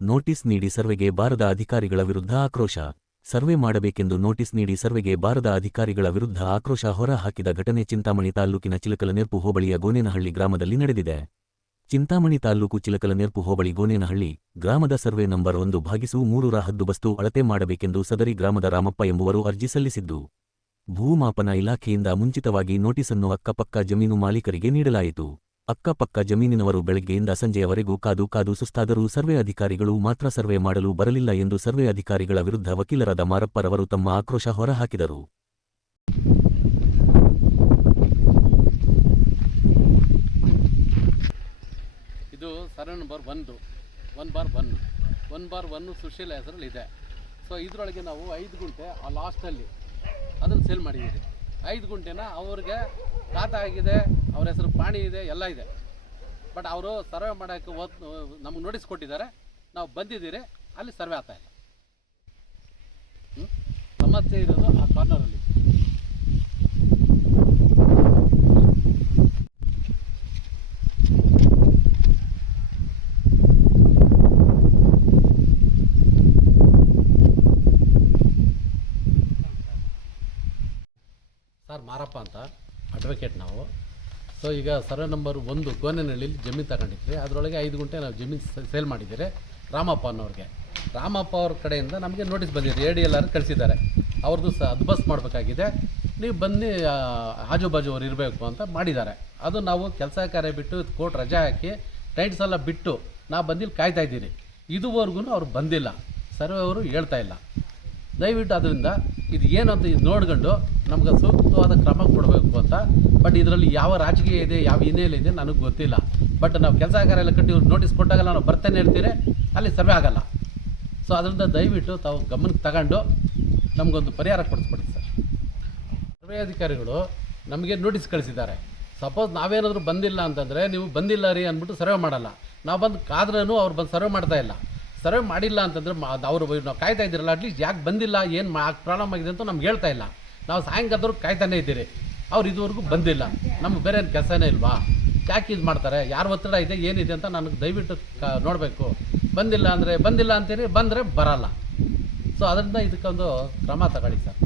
Notice ನೀಡಿ ಸರ್ವೆಗೆ ಬಾರದ ಅಧಿಕಾರಿಗಳ ವಿರುದ್ಧ ಆಕ್ರೋಶ. ಸರ್ವೆ ಮಾಡಬೇಕೆಂದು ನೋಟಿಸ್ ನೀಡಿ ಸರ್ವೆಗೆ ಬಾರದ ಅಧಿಕಾರಿಗಳ ವಿರುದ್ಧ ಆಕ್ರೋಶ ಹೊರಹಾಕಿದ ಘಟನೆ ಚಿಂತಾಮಣಿ ತಾಲ್ಲೂಕಿನ ಚಿಲಕಲನೆರ್ಪು ಹೋಬಳಿಯ ಗೋನೇನಹಳ್ಳಿ ಗ್ರಾಮದಲ್ಲಿ ನಡೆದಿದೆ. ಚಿಂತಾಮಣಿ ತಾಲ್ಲೂಕು ಚಿಲಕಲನೆರ್ಪು ಹೋಬಳಿ ಗೋನೇನಹಳ್ಳಿ ಗ್ರಾಮದ ಸರ್ವೆ ನಂಬರ್ ಒಂದು ಭಾಗಿಸು ಮೂರೂರ ಹದ್ದು ಬಸ್ತು ಅಳತೆ ಮಾಡಬೇಕೆಂದು ಸದರಿ ಗ್ರಾಮದ ರಾಮಪ್ಪ ಎಂಬುವರು ಅರ್ಜಿ ಸಲ್ಲಿಸಿದ್ದು. ಭೂಮಾಪನ ಇಲಾಖೆಯಿಂದ ಮುಂಚಿತವಾಗಿ ನೋಟಿಸನ್ನು ಅಕ್ಕಪಕ್ಕ ಜಮೀನು ಮಾಲೀಕರಿಗೆ ನೀಡಲಾಯಿತು. ಅಕ್ಕಪಕ್ಕ ಜಮೀನಿನವರು ಬೆಳಗ್ಗೆಯಿಂದ ಸಂಜೆಯವರೆಗೂ ಕಾದು ಕಾದು ಸುಸ್ತಾದರೂ ಸರ್ವೆ ಅಧಿಕಾರಿಗಳು ಮಾತ್ರ ಸರ್ವೆ ಮಾಡಲು ಬರಲಿಲ್ಲ ಎಂದು ಸರ್ವೆ ಅಧಿಕಾರಿಗಳ ವಿರುದ್ಧ ವಕೀಲರಾದ ಮಾರಪ್ಪರವರು ತಮ್ಮ ಆಕ್ರೋಶ ಹೊರಹಾಕಿದರು. ಇದು ಸರ್ ನಂಬರ್ ಒಂದು. One bar one one bar one Sushila ಹೆಸರಲ್ಲಿ ಇದೆ ಸೊ ಇದರೊಳಗೆ ನಾವು ಐದು ಗುಂಟೆ ಆ ಲಾಸ್ಟಲ್ಲಿ ಅದನ್ನು ಸೇಲ್ ಮಾಡಿದ್ದೀರಿ ಐದು ಗುಂಟೆನ ಅವ್ರಿಗೆ ಖಾತ ಆಗಿದೆ, ಅವ್ರ ಹೆಸರು ಪಾಣಿ ಇದೆ, ಎಲ್ಲ ಇದೆ. ಬಟ್ ಅವರು ಸರ್ವೆ ಮಾಡೋಕ್ಕೆ ಓದ್ ನಮ್ಗೆ ನೋಟಿಸ್ ಕೊಟ್ಟಿದ್ದಾರೆ. ನಾವು ಬಂದಿದ್ದೀರಿ, ಅಲ್ಲಿ ಸರ್ವೆ ಆಗ್ತಾ ಸಮಸ್ಯೆ ಇರೋದು ಆ ಕಾರ್ನರಲ್ಲಿ ಮಾರಪ್ಪ ಅಂತ ಅಡ್ವೊಕೇಟ್ ನಾವು. ಸೊ ಈಗ ಸರ್ವೆ ನಂಬರ್ ಒಂದು ಗೋನೆನಹಳ್ಳಿಲಿ ಜಮೀನು ತಗೊಂಡಿದ್ವಿ. ಅದರೊಳಗೆ ಐದು ಗುಂಟೆ ನಾವು ಜಮೀನು ಸೇಲ್ ಮಾಡಿದ್ದೀರಿ ರಾಮಪ್ಪ ಅನ್ನೋರಿಗೆ. ರಾಮಪ್ಪ ಅವ್ರ ಕಡೆಯಿಂದ ನಮಗೆ ನೋಟಿಸ್ ಬಂದಿದೆ. ಎ ಡಿ ಎಲ್ ಆರ್ ಕಳಿಸಿದ್ದಾರೆ. ಅವ್ರದ್ದು ಸಹ ಅದ್ಬಸ್ ಮಾಡಬೇಕಾಗಿದೆ. ನೀವು ಬನ್ನಿ ಆಜು ಬಾಜು ಅವ್ರು ಇರಬೇಕು ಅಂತ ಮಾಡಿದ್ದಾರೆ. ಅದು ನಾವು ಕೆಲಸ ಕಾರ್ಯ ಬಿಟ್ಟು ಕೋರ್ಟ್ ರಜೆ ಹಾಕಿ ಟೈಟ್ಸ್ ಎಲ್ಲ ಬಿಟ್ಟು ನಾವು ಬಂದಿಲ್ಲಿ ಕಾಯ್ತಾ ಇದ್ದೀನಿ ಇದುವರೆಗೂ ಅವ್ರು ಬಂದಿಲ್ಲ. ಸರ್ವೆ ಅವರು ಹೇಳ್ತಾ ಇಲ್ಲ. ದಯವಿಟ್ಟು ಅದರಿಂದ ಇದು ಏನು ಅಂತ ಇದು ನೋಡ್ಕೊಂಡು ನಮ್ಗೆ ಸೂಕ್ತವಾದ ಕ್ರಮ ಕೊಡಬೇಕು ಅಂತ. ಬಟ್ ಇದರಲ್ಲಿ ಯಾವ ರಾಜಕೀಯ ಇದೆ, ಯಾವ ಹಿನ್ನೆಲೆ ಇದೆ ನನಗೆ ಗೊತ್ತಿಲ್ಲ. ಬಟ್ ನಾವು ಕೆಲಸ ಕಾರ್ಯ ಎಲ್ಲ ಕಟ್ಟಿ ನೋಟಿಸ್ ಕೊಟ್ಟಾಗಲ್ಲ, ನಾವು ಬರ್ತಾನೆ ಇರ್ತೀರಿ ಅಲ್ಲಿ ಸರ್ವೆ ಆಗಲ್ಲ. ಸೊ ಅದರಿಂದ ದಯವಿಟ್ಟು ತಾವು ಗಮನಕ್ಕೆ ತಗೊಂಡು ನಮಗೊಂದು ಪರಿಹಾರ ಕೊಡಿಸ್ಬಿಡಿ ಸರ್. ಸರ್ವೆ ಅಧಿಕಾರಿಗಳು ನಮಗೆ ನೋಟಿಸ್ ಕಳಿಸಿದ್ದಾರೆ. ಸಪೋಸ್ ನಾವೇನಾದರೂ ಬಂದಿಲ್ಲ ಅಂತಂದರೆ ನೀವು ಬಂದಿಲ್ಲ ರೀ ಅಂದ್ಬಿಟ್ಟು ಸರ್ವೆ ಮಾಡಲ್ಲ. ನಾವು ಬಂದು ಕಾದ್ರೂ ಅವ್ರು ಬಂದು ಸರ್ವೆ ಮಾಡ್ತಾ ಇಲ್ಲ. ಸರ್ವೆ ಮಾಡಿಲ್ಲ ಅಂತಂದರೆ ಅವರು ನಾವು ಕಾಯ್ತಾ ಇದ್ದೀರಲ್ಲ ಅಟ್ಲೀಸ್ಟ್ ಯಾಕೆ ಬಂದಿಲ್ಲ, ಏನು ಮಾ ಪ್ರಾಬ್ಲಮ್ ಆಗಿದೆ ಅಂತ ನಮ್ಗೆ ಹೇಳ್ತಾ ಇಲ್ಲ. ನಾವು ಸಾಯಂಕಾಲದವ್ರು ಕಾಯ್ತಾನೇ ಇದ್ದೀರಿ. ಅವ್ರು ಇದುವರೆಗೂ ಬಂದಿಲ್ಲ. ನಮ್ಗೆ ಬೇರೆ ಏನು ಕೆಲಸನೇ ಇಲ್ವಾ? ಯಾಕೆ ಇದು ಮಾಡ್ತಾರೆ? ಯಾರು ಒತ್ತಡ ಇದೆ ಏನಿದೆ ಅಂತ ನನಗೆ ದಯವಿಟ್ಟು ಕ ನೋಡಬೇಕು. ಬಂದಿಲ್ಲ ಅಂದರೆ ಬಂದಿಲ್ಲ ಅಂತೀರಿ, ಬಂದರೆ ಬರಲ್ಲ. ಸೊ ಅದರಿಂದ ಇದಕ್ಕೊಂದು ಕ್ರಮ ತಗೊಳ್ಳಿ ಸರ್